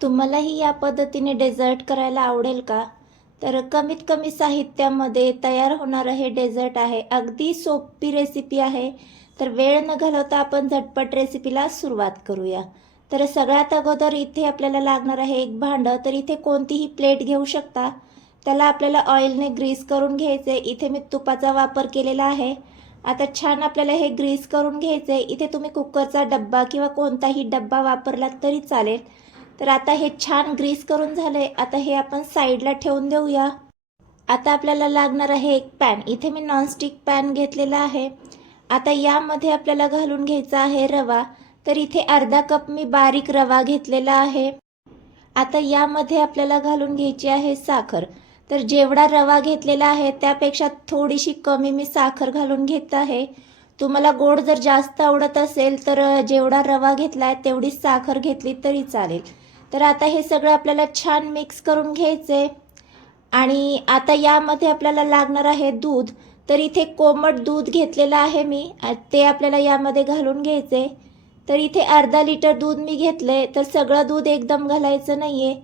तुम्हालाही या पद्धतीने डेझर्ट करायला आवडेल का? तर कमीत कमी साहित्यामध्ये तयार होणारं हे डेझर्ट आहे. अगदी सोपी रेसिपी आहे. तर वेळ न घालवता आपण झटपट रेसिपीला सुरुवात करूया. तर सगळ्यात अगोदर इथे आपल्याला लागणार आहे एक भांडं. तर इथे कोणतीही प्लेट घेऊ शकता. त्याला आपल्याला ऑइलने ग्रीस करून घ्यायचे इथे मी तुपाचा वापर केलेला आहे. आता छान आपल्याला हे ग्रीस करून घ्यायचे इथे तुम्ही कुकरचा डब्बा किंवा कोणताही डब्बा वापरलात तरी चालेल. तर आता हे छान ग्रीस करून झाले आता हे आपण साईडला ठेवून देऊया. आता आपल्याला लागणार आहे एक पॅन. इथे मी नॉनस्टिक पॅन घेतलेला आहे. आता यामध्ये आपल्याला घालून घ्यायचा आहे रवा. तर इथे अर्धा कप मी बारीक रवा घेतलेला आहे. आता यामध्ये आपल्याला घालून घ्यायची आहे साखर. तर जेवढा रवा घेतलेला आहे त्यापेक्षा थोडीशी कमी मी साखर घालून घेत आहे. तुम्हाला गोड जर जास्त आवडत असेल तर जेवढा रवा घेतला आहे तेवढीच साखर घेतली तरी चालेल. तर आता हे सगळं आपल्याला छान मिक्स करून घ्यायचे आणि आता यामध्ये आपल्याला लागणार आहे दूध. तर इथे कोमट दूध घेतलेलं आहे मी. ते आपल्याला यामध्ये घालून घ्यायचे तर इथे अर्धा लिटर दूध मी घेतलंय. तर सगळं दूध एकदम घालायचं नाहीये.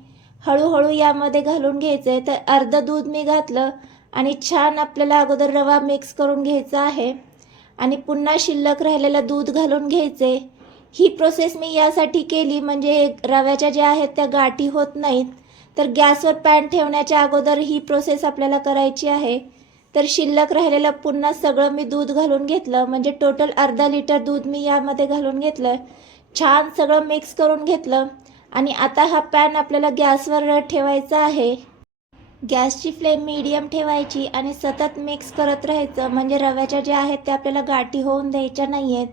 हळूहळू यामध्ये घालून घ्यायचे तर अर्ध दूध मी घातलं आणि छान आपल्याला अगोदर रवा मिक्स करून घ्यायचा आहे. आणि पुन्हा शिल्लक राहिलेलं दूध घालून घ्यायचे ही प्रोसेस मी यासाठी केली म्हणजे रव्याच्या ज्या आहेत त्या गाठी होत नाहीत. तर गॅसवर पॅन ठेवण्याच्या अगोदर ही प्रोसेस आपल्याला करायची आहे. तर शिल्लक राहिलेलं पुन्हा सगळं मी दूध घालून घेतलं. म्हणजे टोटल अर्धा लिटर दूध मी यामध्ये घालून घेतलं. छान सगळं मिक्स करून घेतलं. आणि आता हा पॅन आपल्याला गॅसवर ठेवायचा आहे. गॅसची फ्लेम मीडियम ठेवायची आणि सतत मिक्स करत राहायचं. म्हणजे रव्याच्या ज्या आहेत त्या आपल्याला गाठी होऊन द्यायच्या नाही आहेत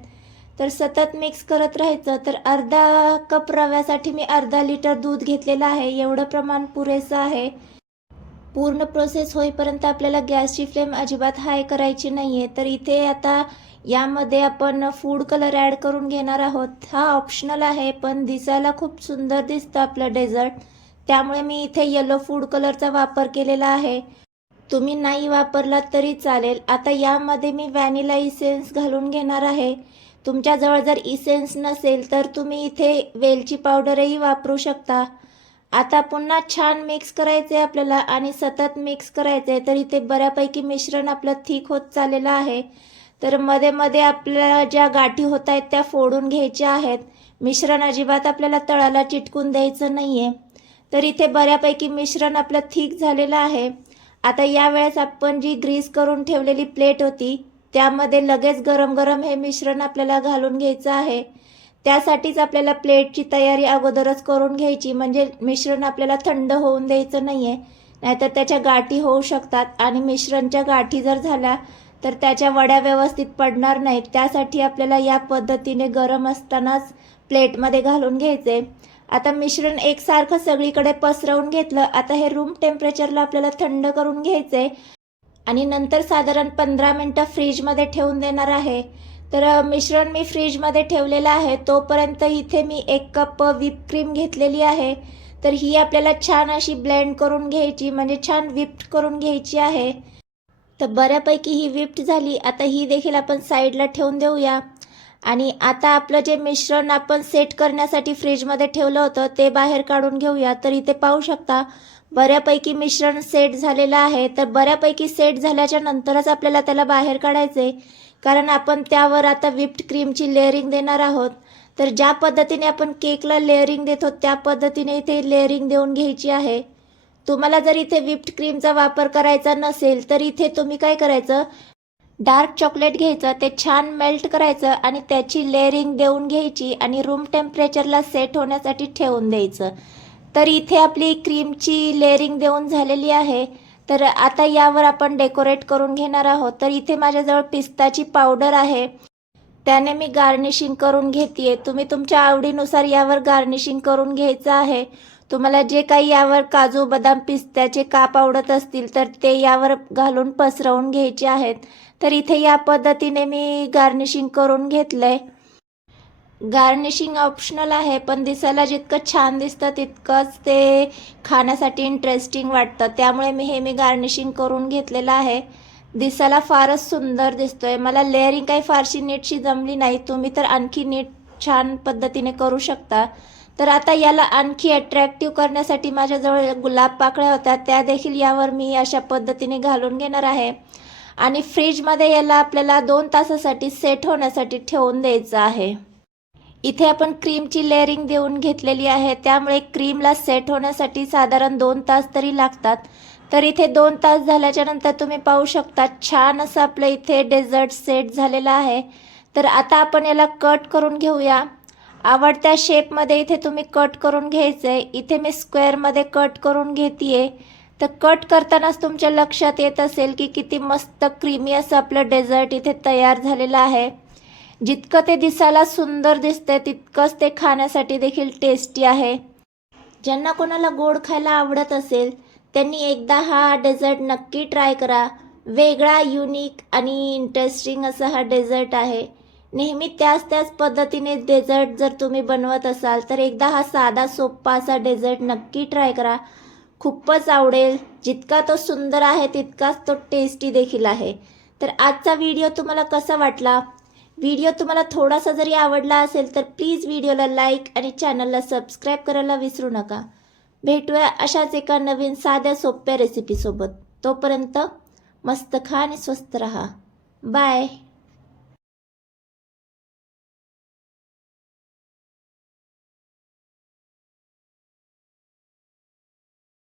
तर सतत मिक्स करत राहायचं. तर अर्धा कप रव्यासाठी मी अर्धा लिटर दूध घेतलेलं आहे. एवढं प्रमाण पुरेसं आहे. पूर्ण प्रोसेस होईपर्यंत आपल्याला गॅसची फ्लेम अजिबात हाय करायची नाही आहे तर इथे आता यामध्ये आपण फूड कलर ॲड करून घेणार आहोत. हा ऑप्शनल आहे पण दिसायला खूप सुंदर दिसतं आपलं डेझर्ट त्यामुळे मी इथे येलो फूड कलरचा वापर केलेला आहे. तुम्ही नाही वापरलात तरी चालेल. आता यामध्ये मी व्हॅनिला इसेन्स घालून घेणार आहे. तुमच्याजवळ जर e इसेन्स नसेल तर तुम्ही इथे वेलची पावडरही वापरू शकता. आता पुन्हा छान मिक्स करायचं आहे आपल्याला आणि सतत मिक्स करायचं आहे तर इथे बऱ्यापैकी मिश्रण आपलं थिक होत चाललेलं आहे. तर मध्ये मध्ये आपल्याला ज्या गाठी होत आहेत त्या फोडून घ्यायच्या आहेत. मिश्रण अजिबात आपल्याला तळाला चिटकून द्यायचं नाही आहे तर इथे बऱ्यापैकी मिश्रण आपलं थिक झालेलं आहे. आता यावेळेस आपण जी ग्रीस करून ठेवलेली प्लेट होती त्यामध्ये लगेच गरम गरम हे मिश्रण आपल्याला घालून घ्यायचं आहे. त्यासाठीच आपल्याला प्लेटची तयारी अगोदरच करून घ्यायची. म्हणजे मिश्रण आपल्याला थंड होऊन द्यायचं नाही आहे नाहीतर त्याच्या गाठी होऊ शकतात. आणि मिश्रणच्या गाठी जर झाल्या तर त्याच्या वड्या व्यवस्थित पडणार नाहीत. त्यासाठी आपल्याला या पद्धतीने गरम असतानाच प्लेटमध्ये घालून घ्यायचे. आता मिश्रण एकसारखं सगळीकडे पसरवून घेतलं. आता हे रूम टेम्परेचरला आपल्याला थंड करून घ्यायचं आहे आणि नंतर साधारण पंधरा मिनटं फ्रीजमध्ये ठेवून देणार आहे. तर मिश्रण मी फ्रीजमध्ये ठेवलेलं आहे. तोपर्यंत इथे मी एक कप व्हिप क्रीम घेतलेली आहे. तर ही आपल्याला छान अशी ब्लेंड करून घ्यायची म्हणजे छान व्हिप्ड करून घ्यायची आहे. तर बऱ्यापैकी ही व्हिप्ड झाली. आता ही देखील आपण साईडला ठेवून देऊया. आणि आता आपलं जे मिश्रण आपण सेट करण्यासाठी फ्रीजमध्ये ठेवलं होतं ते बाहेर काढून घेऊया. तर इथे पाहू शकता बऱ्यापैकी मिश्रण सेट झालेलं आहे. तर बऱ्यापैकी सेट झाल्याच्या नंतरच आपल्याला त्याला बाहेर काढायचे कारण आपण त्यावर आता विप्ड क्रीमची लेअरिंग देणार आहोत. तर ज्या पद्धतीने आपण केकला लेअरिंग देतो त्या पद्धतीने इथे लेअरिंग देऊन घ्यायची आहे. तुम्हाला जर इथे विप्ड क्रीमचा वापर करायचा नसेल तर इथे तुम्ही काय करायचं? डार्क चॉकलेट घ्यायचं ते छान मेल्ट करायचं आणि त्याची लेअरिंग देऊन घ्यायची आणि रूम टेम्परेचरला सेट होण्यासाठी ठेवून द्यायचं. तर इथे आपली क्रीमची लेअरिंग देऊन झालेली आहे. तर आता यावर आपण डेकोरेट करून घेणार आहोत. तर इथे माझ्याजवळ पिस्ताची पावडर आहे. त्याने मी गार्निशिंग करून घेते तुम्ही तुमच्या आवडीनुसार यावर गार्निशिंग करून घ्यायचं आहे. तुम्हाला जे काही यावर काजू बदाम पिस्त्याचे काप आवडत असतील तर ते यावर घालून पसरवून घ्यायचे आहेत. तर इथे या पद्धतीने मी गार्निशिंग करून घेतलंय. गार्निशिंग ऑप्शनल आहे पण दिसायला जितकं छान दिसतं तितकंच ते खाण्यासाठी इंटरेस्टिंग वाटतं. त्यामुळे मी हे मी गार्निशिंग करून घेतलेलं आहे. दिसायला फारच सुंदर दिसतोय. मला लेअरिंग काही फारशी नीटशी जमली नाही. तुम्ही तर आणखी नीट छान पद्धतीने करू शकता. तर आता याला आणखी अट्रॅक्टिव्ह करण्यासाठी माझ्याजवळ गुलाब पाकळ्या होत्या. त्या देखील यावर मी अशा पद्धतीने घालून घेणार आहे. आणि फ्रीजमध्ये याला आपल्याला दोन तासासाठी सेट होण्यासाठी ठेवून द्यायचं आहे. इथे आपण क्रीमची लेअरिंग देऊन घेतलेली आहे. त्यामुळे क्रीमला सेट होण्यासाठी साधारण दोन तास तरी लागतात. तर इथे दोन तास झाल्याच्यानंतर तुम्ही पाहू शकता छान असं आपलं इथे डेझर्ट सेट झालेलं आहे. तर आता आपण याला कट करून घेऊया. आवडत्या शेपमध्ये इथे तुम्ही कट करून घ्यायचं आहे इथे मी स्क्वेअरमध्ये कट करून घेते तर कट करतानाच तुमच्या लक्षात येत असेल की किती मस्त क्रीमी असं आपलं डेझर्ट इथे तयार झालेलं आहे. जितकं ते दिसायला सुंदर दिसते तितकंच ते खाण्यासाठी देखील टेस्टी आहे. ज्यांना कोणाला गोड खायला आवडत असेल त्यांनी एकदा हा डेझर्ट नक्की ट्राय करा. वेगळा युनिक आणि इंटरेस्टिंग असा हा डेझर्ट आहे. नेहमी त्याच त्याच पद्धतीने डेझर्ट जर तुम्ही बनवत असाल तर एकदा हा साधा सोप्पा असा डेझर्ट नक्की ट्राय करा. खूपच आवडेल. जितका तो सुंदर आहे तितकाच तो टेस्टी देखील आहे. तर आजचा व्हिडिओ तुम्हाला कसा वाटला? व्हिडिओ तुम्हाला थोडासा जरी आवडला असेल तर प्लीज व्हिडिओला लाईक आणि चॅनलला सबस्क्राईब करायला विसरू नका. भेटूया अशाच एका नवीन साध्या सोप्या रेसिपीसोबत तोपर्यंत मस्त खा आणि स्वस्त रहा. बाय